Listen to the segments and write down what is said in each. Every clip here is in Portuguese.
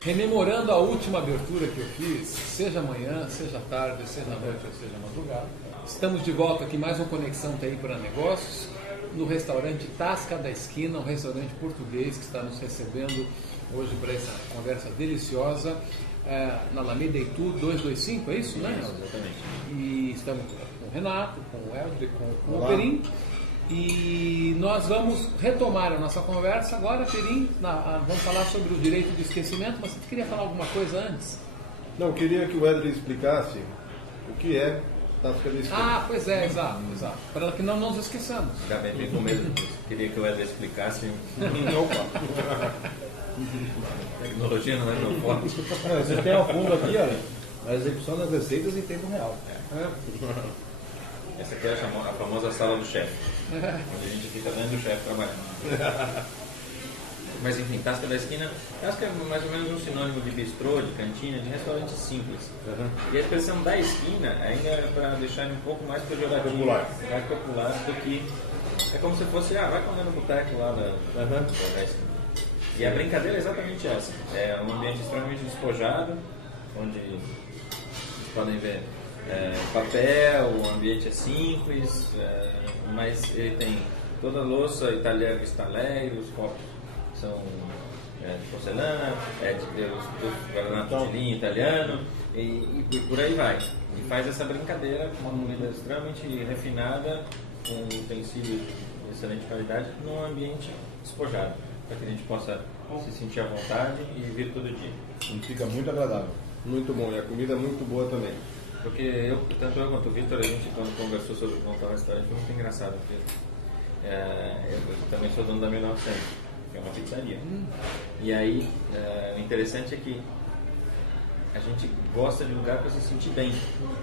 Rememorando a última abertura que eu fiz, seja amanhã, seja tarde, seja noite ou seja madrugada, estamos de volta aqui, mais uma Conexão TI para Negócios, no restaurante Tasca da Esquina, um restaurante português que está nos recebendo hoje para essa conversa deliciosa, na Alameda Itu 225, é isso, né? Exatamente. E estamos com o Renato, com o Helder, com o Perim. E nós vamos retomar a nossa conversa agora, Perim. Vamos falar sobre o direito do esquecimento, mas você queria falar alguma coisa antes? Não, eu queria que o Helder explicasse o que é Tasca da Esquina. Ah, pois é, exato. Para que não nos esqueçamos. Já bem com medo disso. Queria que o Helder explicasse. Opa! Tecnologia não é meu forte. Você tem ao fundo aqui, olha, a execução das receitas em tempo real. Essa aqui é a famosa sala do chefe, onde a gente fica dentro do chefe trabalhando. Mas enfim, Tasca da Esquina, Tasca é mais ou menos um sinônimo de bistrô, de cantina, de restaurante simples. E a expressão da esquina ainda é para deixar um pouco mais pejorativo, mais popular do que... É como se fosse, vai comer no boteco lá da esquina. E a brincadeira é exatamente essa. É um ambiente extremamente despojado, onde vocês podem ver papel, o ambiente é simples, mas ele tem toda a louça e talheres, os copos são de porcelana, os guardanapos de linha italiano e por aí vai. E faz essa brincadeira com uma comida extremamente refinada, com utensílios de excelente qualidade, num ambiente despojado, para que a gente possa se sentir à vontade e vir todo dia. E fica muito agradável. Muito bom, e a comida é muito boa também. Porque tanto eu quanto o Vitor, a gente quando conversou sobre montar o restaurante foi muito engraçado, porque eu também sou dono da 1900, que é uma pizzaria. E aí, o interessante é que a gente gosta de lugar para se sentir bem.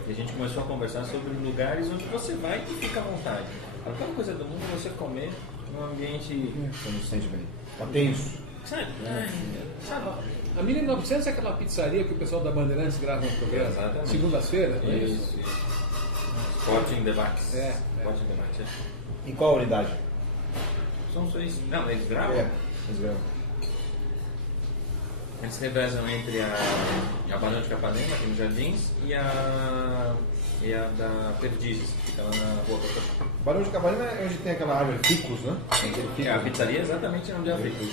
E a gente começou a conversar sobre lugares onde você vai e fica à vontade. A única coisa do mundo é você comer num ambiente... Você não se sente bem. Tá tenso. Sabe? A 1900 é aquela pizzaria que o pessoal da Bandeirantes grava um programa, Exatamente. Segundas-feiras, não é isso? Isso. Sporting Debates. Sporting Debates, Em qual unidade? São seis. Não, eles gravam? Eles gravam. Eles revezam entre a Barão de Capanema, aqui nos Jardins, e a da Perdizes, que fica lá na Rua Coca. Barão de Capanema é onde tem aquela árvore Ficus, né? A pizzaria é exatamente onde é a Ficus.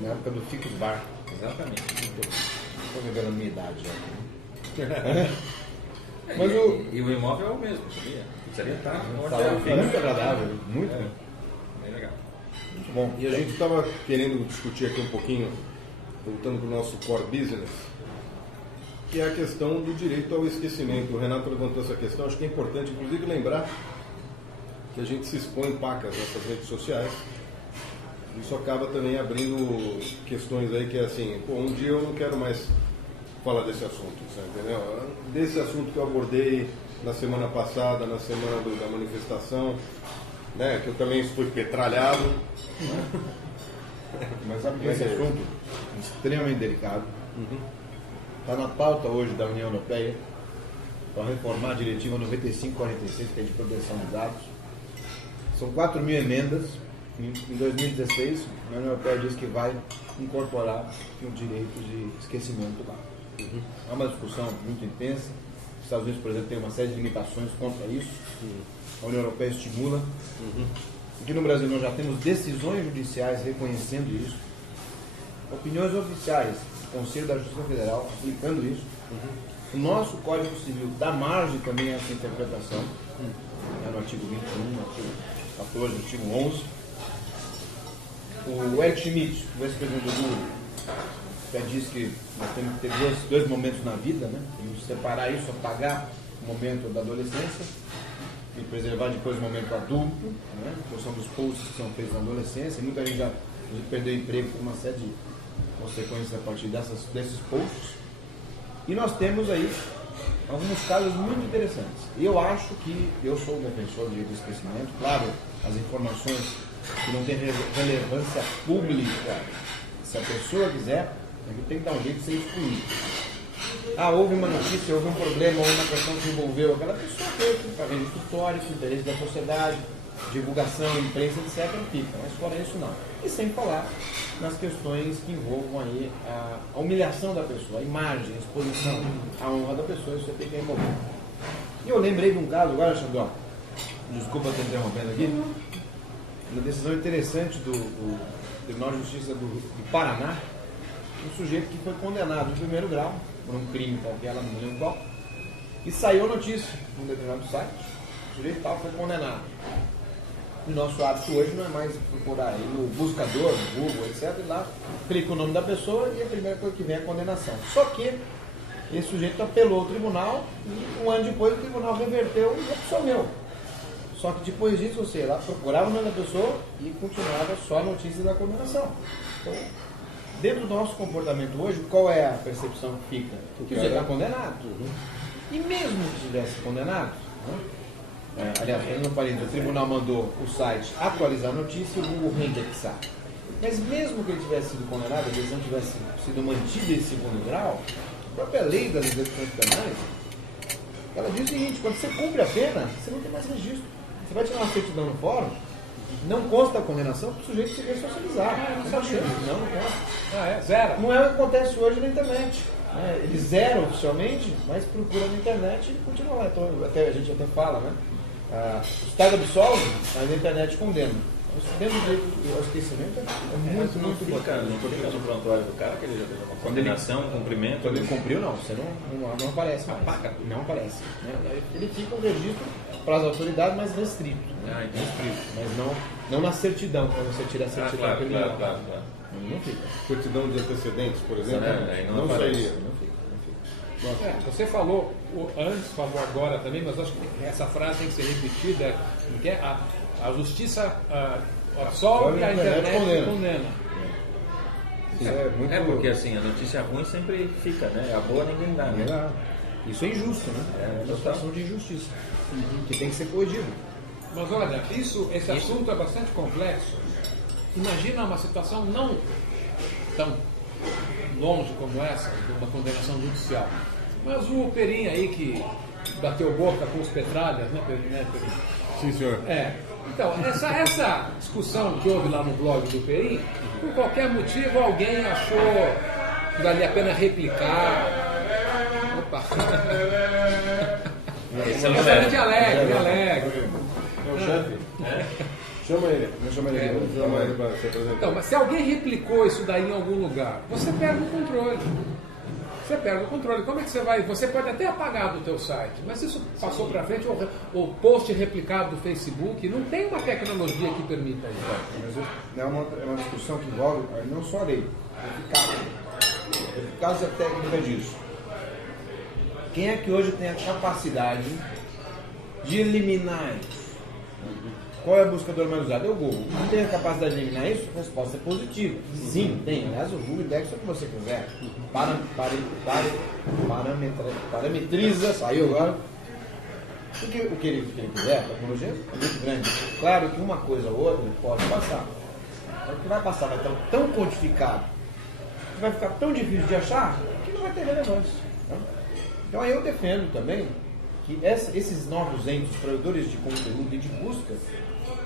Na época do Ficus Bar. Exatamente. Estou vivendo a minha idade já. Mas e o imóvel é o mesmo, sabia? A pizzaria está onde é a Ficus. Muito agradável, muito bem. Bem legal. Muito bom. E a gente estava querendo discutir aqui um pouquinho, voltando para o nosso core business, que é a questão do direito ao esquecimento. O Renato levantou essa questão, acho que é importante, inclusive, lembrar que a gente se expõe pacas nessas redes sociais. Isso acaba também abrindo questões aí que é assim, um dia eu não quero mais falar desse assunto, sabe, entendeu? Desse assunto que eu abordei na semana passada, na semana da manifestação, né, que eu também fui petralhado. Mas sabe que esse assunto é extremamente delicado. Está na pauta hoje da União Europeia para reformar a diretiva 95/46, que é de proteção de dados. São 4.000 emendas. Em 2016, a União Europeia diz que vai incorporar o direito de esquecimento lá. É uma discussão muito intensa. Os Estados Unidos, por exemplo, tem uma série de limitações contra isso. A União Europeia estimula. Aqui no Brasil nós já temos decisões judiciais reconhecendo isso. Opiniões oficiais do Conselho da Justiça Federal aplicando isso. O nosso Código Civil dá margem também a essa interpretação. No artigo 21, no artigo 14, no artigo 11. O Eric Schmidt, o ex-presidente do Google, já disse que nós temos que ter dois momentos na vida, né? Temos que separar isso, apagar o momento da adolescência e preservar depois o momento adulto, né? Que são dos posts que são feitos na adolescência. Muita gente já perdeu emprego por uma série de consequências a partir desses posts. E nós temos aí alguns casos muito interessantes. Eu acho que eu sou um defensor do direito do esquecimento. Claro, as informações que não têm relevância pública, se a pessoa quiser, tem que dar um jeito de ser excluído. Houve uma notícia, houve um problema, ou uma questão que envolveu aquela pessoa, teve para registro histórico, interesse da sociedade, divulgação, imprensa, etc. fica, mas fora isso não. E sem falar nas questões que envolvam aí a humilhação da pessoa, a imagem, a exposição, a honra da pessoa, isso tem que remover. E eu lembrei de um caso agora, Xandó, desculpa estar interrompendo aqui, uma decisão interessante do Tribunal de Justiça do Paraná, um sujeito que foi condenado em primeiro grau por um crime qualquer, lá não lembro qual, e saiu a notícia num determinado site, o sujeito tal foi condenado. O nosso hábito hoje não é mais procurar aí no buscador, no Google, etc. E lá clica o nome da pessoa e a primeira coisa que vem é a condenação. Só que esse sujeito apelou ao tribunal e um ano depois o tribunal reverteu e absolveu. Só que depois disso você lá procurava o nome da pessoa e continuava só a notícia da condenação. Então, dentro do nosso comportamento hoje, qual é a percepção que fica? Que você está condenado. E mesmo que estivesse condenado, aliás, no parênteses, o tribunal mandou o site atualizar a notícia e o Google reindexar. Mas mesmo que ele tivesse sido condenado, a decisão tivesse sido mantida em segundo grau, a própria lei das execuções penais, ela diz o seguinte: quando você cumpre a pena, você não tem mais registro. Você vai tirar uma certidão no fórum, não consta a condenação para o sujeito se ressocializar. Não consta. Zero. Não é o que acontece hoje na internet. Eles zeram oficialmente, mas procura na internet e continua lá. Então, a gente até fala, né? O Estado absolve, mas a internet condena. Dentro do esquecimento é muito fica no prontuário do cara que ele já teve uma condenação, um cumprimento. Quando ele cumpriu, não, você não aparece mais. Não aparece. Né? Ele fica um registro para as autoridades, mas restrito. Né? Restrito, mas não na certidão, quando você tira a certidão criminal. Claro. Não fica. Certidão de antecedentes, por exemplo, não sairia. Você falou antes, falou agora também, mas acho que essa frase tem que ser repetida, que é a justiça absolve e a internet condena. Porque assim, a notícia ruim sempre fica, né? A boa ninguém dá, né? Isso é injusto, né? É uma situação de injustiça, que tem que ser corrigido. Mas olha, esse assunto é bastante complexo. Imagina uma situação não tão longe como essa, de uma condenação judicial. Mas o Perim aí que bateu boca com os Petralhas, né, Perim? Sim, senhor. Então, essa discussão que houve lá no blog do Perim, por qualquer motivo alguém achou que valia a pena replicar. Opa! Esse é o chefe. Alegre. É o chefe? Chama ele. Chama ele para se apresentar. Então, mas se alguém replicou isso daí em algum lugar, você perde o controle. Como é que você vai? Você pode até apagar do teu site, mas isso passou para frente, ou post replicado do Facebook, não tem uma tecnologia que permita isso. Mas é uma discussão que envolve não só a lei, a eficácia técnica disso. Quem é que hoje tem a capacidade de eliminar isso? Qual é o buscador mais usado? É o Google. Não tem a capacidade de eliminar isso? A resposta é positiva. Sim, tem. Aliás, o Google indexa o que você quiser. Parametriza, saiu agora. O que ele quiser, a tecnologia é muito grande. Claro que uma coisa ou outra pode passar. O que vai passar vai estar tão codificado, que vai ficar tão difícil de achar, que não vai ter relevância. Então aí eu defendo também que esses novos entes, produtores de conteúdo e de busca,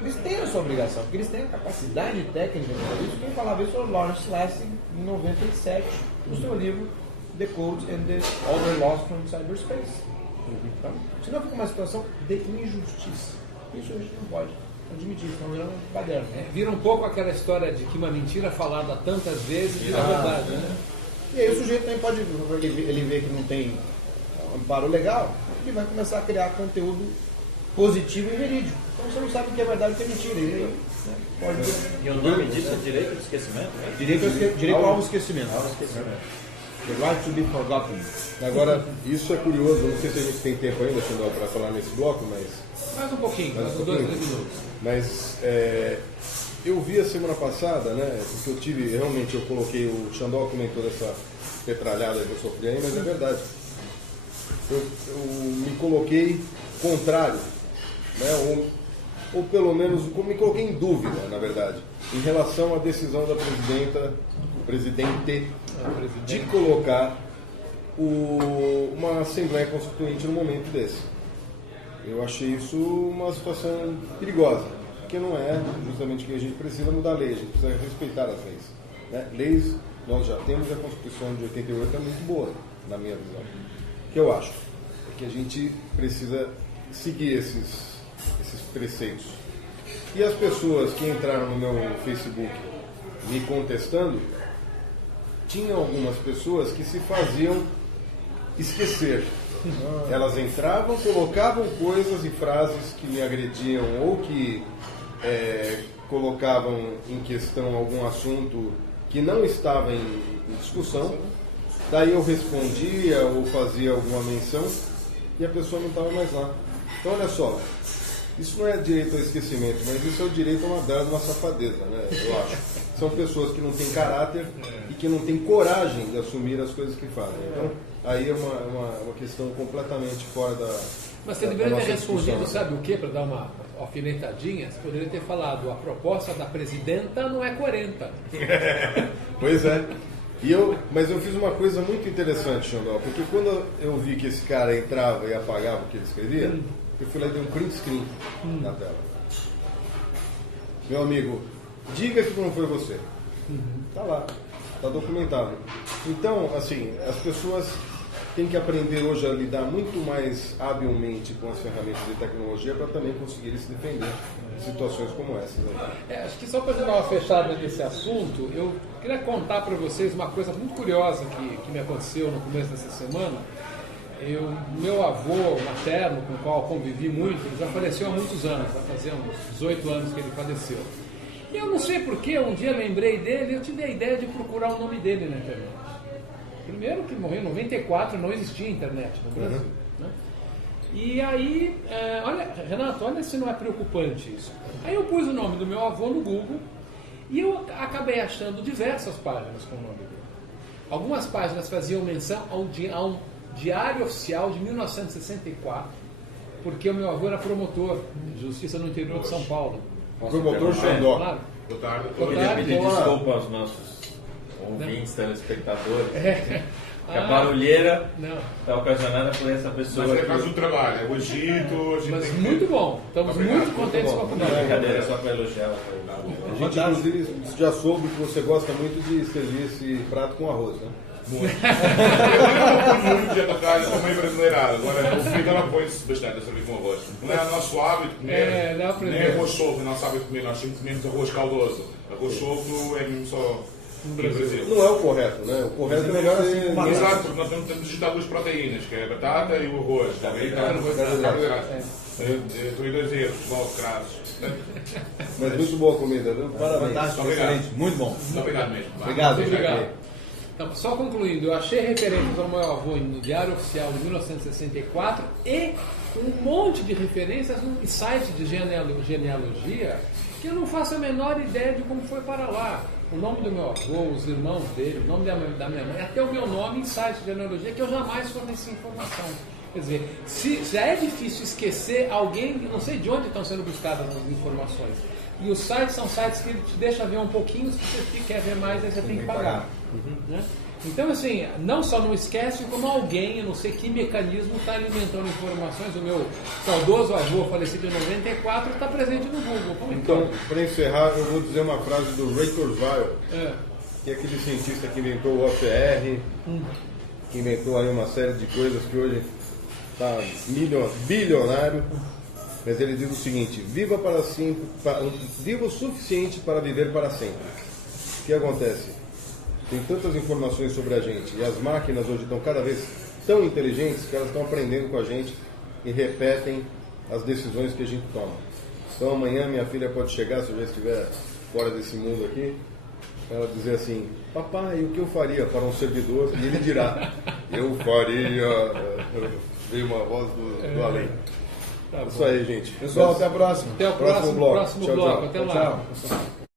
eles têm a sua obrigação, porque eles têm a capacidade técnica de fazer isso. Quem falava isso foi o Lawrence Lessig, em 97, no seu livro The Code and the Other Laws from Cyberspace. Então, senão fica uma situação de injustiça. Isso a gente não pode admitir, senão vira uma baderna. Vira um pouco aquela história de que uma mentira falada tantas vezes vira verdade, né? E aí o sujeito também pode, ele vê que não tem amparo legal, ele vai começar a criar conteúdo positivo e verídico. Então você não sabe o que é verdade e o que é mentira. E o nome disso é direito de esquecimento? Né? Direito ao esquecimento. The right to be forgotten. Agora, isso é curioso, não sei se a gente tem tempo ainda para falar nesse bloco, mas... Mais um pouquinho, mais 2, 3 minutos. Mas eu vi a semana passada, né, porque eu coloquei, o Xandó comentou dessa petralhada que eu sofri aí, mas é verdade. Eu me coloquei contrário, né, ou pelo menos me coloquei em dúvida, na verdade, em relação à decisão da presidente de colocar uma Assembleia Constituinte no momento desse. Eu achei isso uma situação perigosa. porque não é justamente o que a gente precisa mudar a lei, a gente precisa respeitar as leis. Né? Leis nós já temos, a Constituição de 88 é muito boa, na minha visão. O que eu acho é que a gente precisa seguir esses preceitos. E as pessoas que entraram no meu Facebook me contestando, tinham algumas pessoas que se faziam esquecer. Elas entravam, colocavam coisas e frases que me agrediam ou que colocavam em questão algum assunto que não estava em discussão. Daí eu respondia ou fazia alguma menção e a pessoa não estava mais lá. Então olha só, isso não é direito ao esquecimento, mas isso é o direito a uma bela, uma safadeza, né? Eu acho. São pessoas que não têm caráter e que não têm coragem de assumir as coisas que fazem. Então, aí é uma questão completamente fora da. Mas você deveria ter respondido, sabe o que, para dar uma alfinetadinha? Você poderia ter falado: a proposta da presidenta não é 40. Pois é. Mas eu fiz uma coisa muito interessante, Xandó, porque quando eu vi que esse cara entrava e apagava o que ele escrevia, eu fui lá e dei um print screen na tela. Meu amigo, diga que não foi você. Tá lá, tá documentado. Então, assim, as pessoas têm que aprender hoje a lidar muito mais habilmente com as ferramentas de tecnologia para também conseguir se defender de situações como essas. Acho que só para dar uma fechada nesse assunto, eu queria contar para vocês uma coisa muito curiosa que me aconteceu no começo dessa semana. Meu avô materno, com o qual eu convivi muito, ele já faleceu há muitos anos, vai fazer uns 18 anos que ele faleceu. E eu não sei porquê, um dia lembrei dele e eu tive a ideia de procurar o nome dele na internet. Primeiro que morreu em 94, não existia internet no Brasil. Né? E aí, olha, Renato, olha se não é preocupante isso. Aí eu pus o nome do meu avô no Google e eu acabei achando diversas páginas com o nome dele. Algumas páginas faziam menção a um diário oficial de 1964, porque o meu avô era promotor de justiça no interior de São Paulo. Promotor Xandó. Claro. Boa tarde. Eu queria pedir desculpa aos nossos ouvintes, telespectadores. Que a barulheira está ocasionada por essa pessoa. Mas é caso do trabalho, é o Egito. Mas muito bom, estamos muito contentes com a Não, comunidade. brincadeira, só para elogiar. A gente, inclusive, já soube que você gosta muito de servir esse prato com arroz, né? Muito. Eu não muito de atacar essa mãe brasileirada. Agora, o Frida ela põe bastante a servir com arroz. Não é nosso hábito comer. Nem arroz solto, é nosso hábito comer. Nós temos menos arroz caldoso. Arroz solto é mesmo só no Brasil. Não é o correto, né? O correto é melhor assim. Exato, porque nós temos digitar duas proteínas, que é a batata e o arroz. Eu estou em 2 euros, logo cravos. Mas muito boa a comida, viu? Parabéns. Fantástico, excelente, muito bom. Muito obrigado mesmo. Obrigado. Muito obrigado. Então, só concluindo, eu achei referências ao meu avô no Diário Oficial de 1964 e um monte de referências em sites de genealogia que eu não faço a menor ideia de como foi para lá. O nome do meu avô, os irmãos dele, o nome da minha mãe, até o meu nome em sites de genealogia que eu jamais forneci informação. Quer dizer, se já é difícil esquecer alguém, não sei de onde estão sendo buscadas as informações. E os sites são sites que te deixam ver um pouquinho, se você quer ver mais, aí você tem que pagar. Né? Então, assim, não só não esquece, como alguém, eu não sei que mecanismo, está alimentando informações. O meu saudoso avô, falecido em 94, está presente no Google. Então, para encerrar, eu vou dizer uma frase do Ray Kurzweil, que é aquele cientista que inventou o OCR, que inventou aí uma série de coisas que hoje está bilionário. Mas ele diz o seguinte: viva o suficiente para viver para sempre. O que acontece? Tem tantas informações sobre a gente e as máquinas hoje estão cada vez tão inteligentes que elas estão aprendendo com a gente e repetem as decisões que a gente toma. Então amanhã minha filha pode chegar, se eu já estiver fora desse mundo aqui, ela dizer assim: papai, o que eu faria para um servidor? E ele dirá: eu faria. Veio uma voz do além. Tá. Isso aí, gente. Pessoal, até a próxima. Até o próximo bloco. Até lá. Tchau.